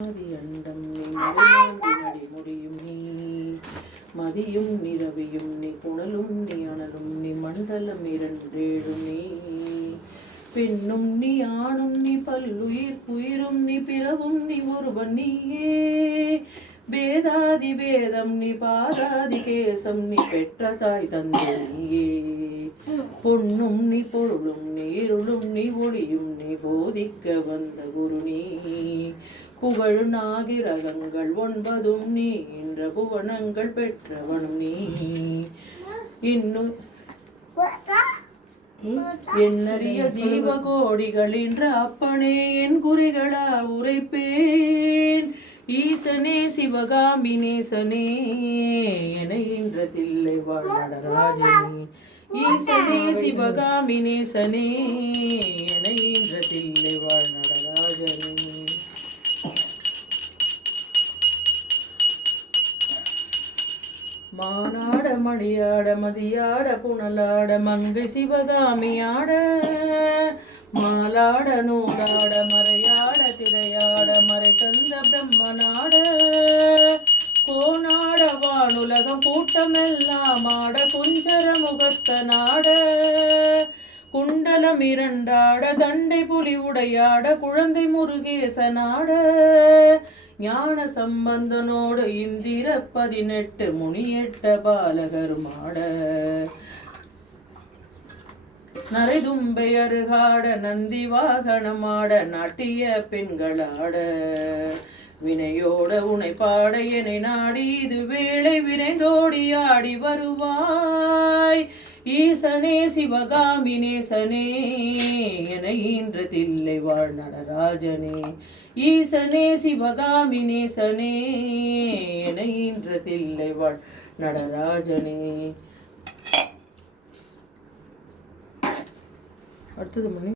அண்டம் நீ மறையாண்டி முடியும் நீ மதியும் நிறவியும் நீ புனலும் நீ அனலும் நீ மண்டலம் இரண்டேழும் நீ பெண்ணும் நீ ஆணும் நீ பல்லுயிர் புயிரும் நீ பிறவும் நீ ஒருவன் நீயே பேதாதி பேதம் நீ பாதாதி கேசம் நீ பெற்ற தாய் தந்தை நீயே பொன்னும் நீ பொருளும் நீ இருளும் நீ ஒளியும் நீ போதிக்க வந்த குரு நீ புகழ் நாகிரகங்கள் 9 நீ என்ற புவனங்கள் பெற்றவனும் நீ இன்னும் என்னறிய ஜீவ கோடிகள் என்ற அப்பனே என் குறிகளா உரைப்பேன் ஈசனே சிவகாமி நேசனே என என்ற தில்லை வாழ் நடராஜனே ஈசனே சிவகாமி நேசனே என என்ற தில்லை வாழ் நடராஜனே மானாட மணியாட மதியாட புனலாட மங்கை சிவகாமியாட மாலாட நூலாட மறையாட திரையாட மறை தந்த பிரம்மனாட கோனாட வானுலகம் கூட்டமெல்லாம் ஆட குஞ்சர முகத்த நாட குண்டலம் இரண்டாட தண்டை புலி உடையாட குழந்தை முருகேசனாட ஞான சம்பந்தனோடு இந்திர 18 முனியெட்ட பாலகருமாட நரைதும்பை அருகாட நந்தி வாகனமாட நாட்டிய பெண்களாட வினையோட உனை பாட என நாடி இது வேளை விரைந்தோடி ஆடி வருவாய் ஈசனே சிவகாமி நேசனே என இன்று தில்லை வாழ் நடராஜனே ஈசனே சிவகாமி நேசனே என இன்று தில்லை வாழ் நடராஜனே. அடுத்தது மணி